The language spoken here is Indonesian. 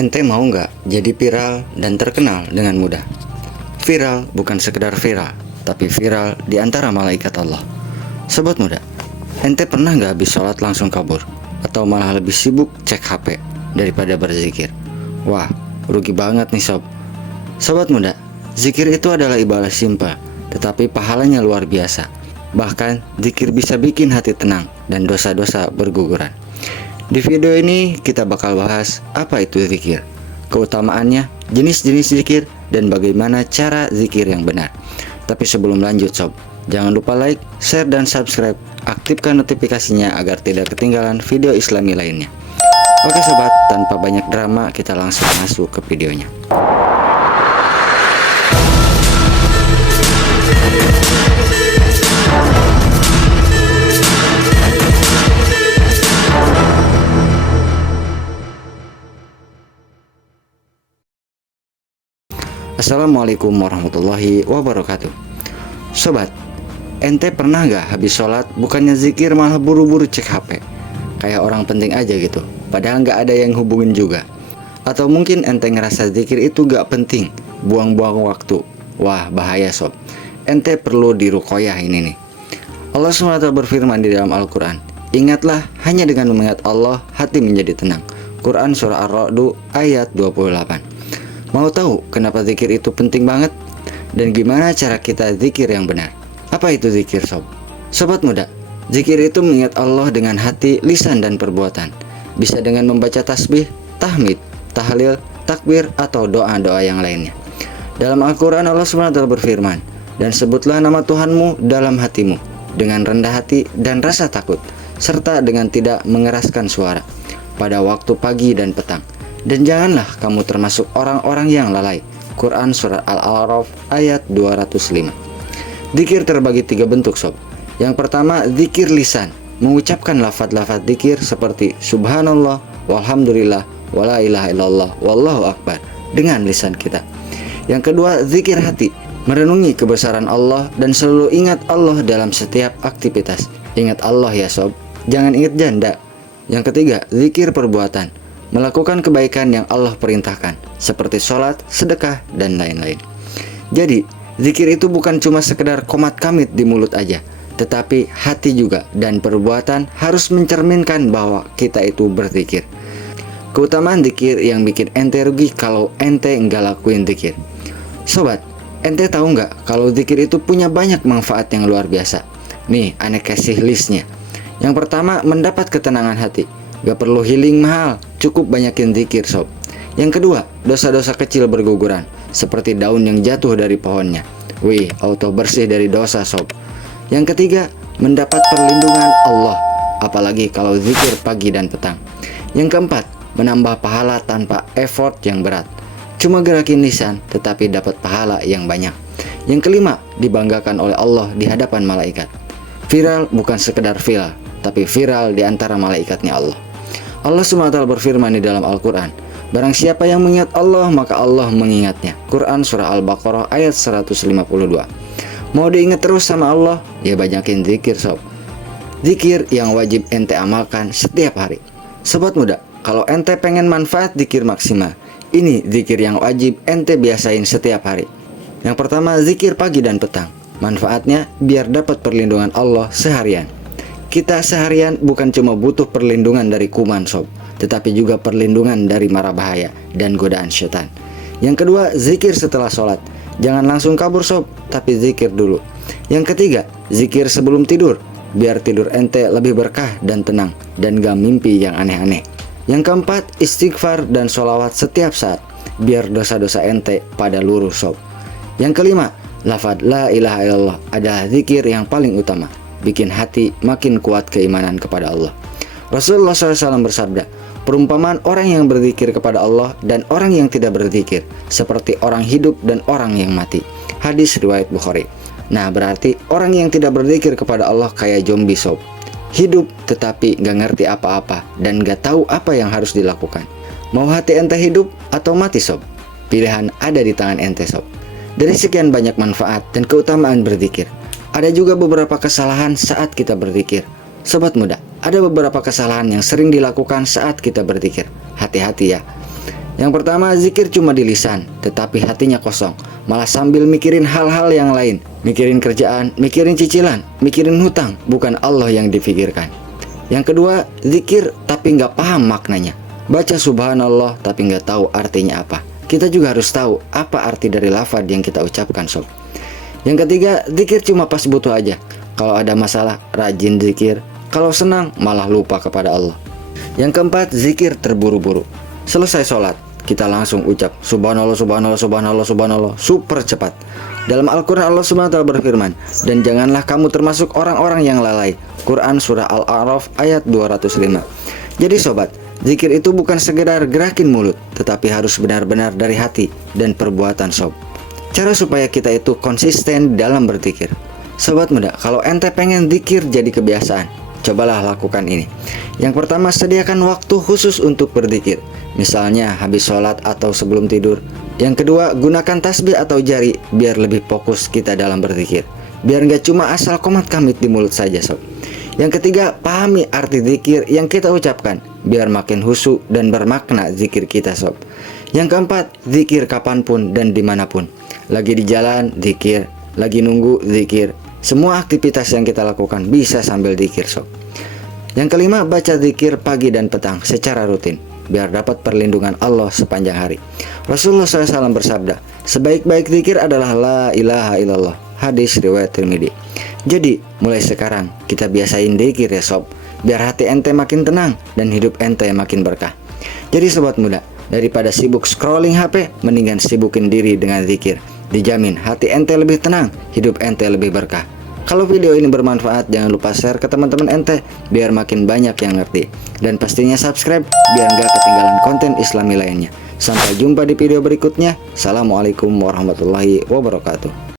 Ente mau nggak jadi viral dan terkenal dengan mudah? Viral bukan sekedar viral, tapi viral di antara malaikat Allah. Sobat muda, ente pernah nggak habis sholat langsung kabur? Atau malah lebih sibuk cek HP daripada berzikir? Wah, rugi banget nih sob. Sobat muda, zikir itu adalah ibadah simpel, tetapi pahalanya luar biasa. Bahkan, zikir bisa bikin hati tenang dan dosa-dosa berguguran. Di video ini kita bakal bahas apa itu zikir, keutamaannya, jenis-jenis zikir, dan bagaimana cara zikir yang benar. Tapi sebelum lanjut sob, jangan lupa like, share, dan subscribe. Aktifkan notifikasinya agar tidak ketinggalan video islami lainnya. Oke sobat, tanpa banyak drama kita langsung masuk ke videonya. Assalamualaikum warahmatullahi wabarakatuh. Sobat, ente pernah gak habis sholat bukannya zikir malah buru-buru cek HP? Kayak orang penting aja gitu, padahal gak ada yang hubungin juga. Atau mungkin ente ngerasa zikir itu gak penting, buang-buang waktu. Wah, bahaya sob. Ente perlu diruqyah ini nih. Allah SWT berfirman di dalam Al-Quran, ingatlah, hanya dengan mengingat Allah hati menjadi tenang. Quran surah Ar-Ra'd ayat 28. Mau tahu kenapa zikir itu penting banget? Dan gimana cara kita zikir yang benar? Apa itu zikir sob? Sobat muda, zikir itu mengingat Allah dengan hati, lisan, dan perbuatan. Bisa dengan membaca tasbih, tahmid, tahlil, takbir, atau doa-doa yang lainnya. Dalam Al-Quran Allah SWT berfirman, dan sebutlah nama Tuhanmu dalam hatimu, dengan rendah hati dan rasa takut, serta dengan tidak mengeraskan suara, pada waktu pagi dan petang. Dan janganlah kamu termasuk orang-orang yang lalai. Quran Surah Al-A'raf ayat 205. Zikir terbagi 3 bentuk sob. Yang pertama, zikir lisan, mengucapkan lafaz-lafaz zikir seperti Subhanallah, Walhamdulillah, Wala ilaha illallah, Wallahu akbar dengan lisan kita. Yang kedua, zikir hati, merenungi kebesaran Allah dan selalu ingat Allah dalam setiap aktivitas. Ingat Allah ya sob, jangan ingat janda. Yang ketiga, zikir perbuatan, melakukan kebaikan yang Allah perintahkan, seperti sholat, sedekah, dan lain-lain. Jadi, zikir itu bukan cuma sekedar komat kamit di mulut aja, tetapi hati juga dan perbuatan harus mencerminkan bahwa kita itu berzikir. Keutamaan zikir yang bikin ente rugi kalau ente nggak lakuin zikir. Sobat, ente tahu nggak kalau zikir itu punya banyak manfaat yang luar biasa? Nih, ane kasih listnya. Yang pertama, mendapat ketenangan hati. Gak perlu healing mahal, cukup banyakin zikir sob. Yang kedua, dosa-dosa kecil berguguran, seperti daun yang jatuh dari pohonnya. Wih, auto bersih dari dosa sob. Yang ketiga, mendapat perlindungan Allah, apalagi kalau zikir pagi dan petang. Yang keempat, menambah pahala tanpa effort yang berat. Cuma gerakin lisan, tetapi dapat pahala yang banyak. Yang kelima, dibanggakan oleh Allah di hadapan malaikat. Viral bukan sekedar viral, tapi viral di antara malaikatnya Allah. Allah SWT berfirman di dalam Al-Quran, barang siapa yang mengingat Allah, maka Allah mengingatnya. Quran Surah Al-Baqarah ayat 152. Mau diingat terus sama Allah? Ya banyakin zikir sob. Zikir yang wajib ente amalkan setiap hari. Sobat muda, kalau ente pengen manfaat zikir maksimal, ini zikir yang wajib ente biasain setiap hari. Yang pertama, zikir pagi dan petang. Manfaatnya biar dapat perlindungan Allah seharian. Kita seharian bukan cuma butuh perlindungan dari kuman sob, tetapi juga perlindungan dari mara bahaya dan godaan setan. Yang kedua, zikir setelah sholat. Jangan langsung kabur sob, tapi zikir dulu. Yang ketiga, zikir sebelum tidur, biar tidur ente lebih berkah dan tenang, dan gak mimpi yang aneh-aneh. Yang keempat, istighfar dan sholawat setiap saat, biar dosa-dosa ente pada lurus sob. Yang kelima, lafaz la ilaha illallah adalah zikir yang paling utama, bikin hati makin kuat keimanan kepada Allah. Rasulullah SAW bersabda, perumpamaan orang yang berzikir kepada Allah dan orang yang tidak berzikir seperti orang hidup dan orang yang mati. Hadis riwayat Bukhari. Nah, berarti orang yang tidak berzikir kepada Allah kayak zombie sob. Hidup tetapi gak ngerti apa-apa dan gak tahu apa yang harus dilakukan. Mau hati ente hidup atau mati sob? Pilihan ada di tangan ente sob. Dari sekian banyak manfaat dan keutamaan berzikir, ada juga beberapa kesalahan saat kita berzikir. Sobat muda, ada beberapa kesalahan yang sering dilakukan saat kita berzikir. Hati-hati ya. Yang pertama, zikir cuma di lisan, tetapi hatinya kosong, malah sambil mikirin hal-hal yang lain, mikirin kerjaan, mikirin cicilan, mikirin hutang, bukan Allah yang difikirkan. Yang kedua, zikir tapi nggak paham maknanya, baca subhanallah tapi nggak tahu artinya apa. Kita juga harus tahu apa arti dari lafaz yang kita ucapkan, sob. Yang ketiga, zikir cuma pas butuh aja. Kalau ada masalah, rajin zikir. Kalau senang, malah lupa kepada Allah. Yang keempat, zikir terburu-buru. Selesai sholat, kita langsung ucap subhanallah, subhanallah, subhanallah, subhanallah, super cepat. Dalam Al-Quran Allah SWT berfirman, dan janganlah kamu termasuk orang-orang yang lalai. Quran surah Al-A'raf ayat 205. Jadi sobat, zikir itu bukan sekedar gerakin mulut, tetapi harus benar-benar dari hati dan perbuatan, sob. Cara supaya kita itu konsisten dalam berzikir. Sobat muda, kalau ente pengen zikir jadi kebiasaan, cobalah lakukan ini. Yang pertama, sediakan waktu khusus untuk berzikir, misalnya habis sholat atau sebelum tidur. Yang kedua, gunakan tasbih atau jari biar lebih fokus kita dalam berzikir, biar nggak cuma asal komat kamit di mulut saja, sob. Yang ketiga, pahami arti zikir yang kita ucapkan, biar makin khusyuk dan bermakna zikir kita, sob. Yang keempat, zikir kapanpun dan dimanapun. Lagi di jalan, zikir. Lagi nunggu, zikir. Semua aktivitas yang kita lakukan bisa sambil zikir, sob. Yang kelima, baca zikir pagi dan petang secara rutin, biar dapat perlindungan Allah sepanjang hari. Rasulullah SAW bersabda, sebaik-baik zikir adalah la ilaha illallah. Hadis riwayat Tirmidzi. Jadi, mulai sekarang kita biasain zikir ya, sob, biar hati ente makin tenang dan hidup ente makin berkah. Jadi sobat muda, daripada sibuk scrolling HP, mendingan sibukin diri dengan zikir. Dijamin hati ente lebih tenang, hidup ente lebih berkah. Kalau video ini bermanfaat, jangan lupa share ke teman-teman ente biar makin banyak yang ngerti. Dan pastinya subscribe biar nggak ketinggalan konten Islami lainnya. Sampai jumpa di video berikutnya. Assalamualaikum warahmatullahi wabarakatuh.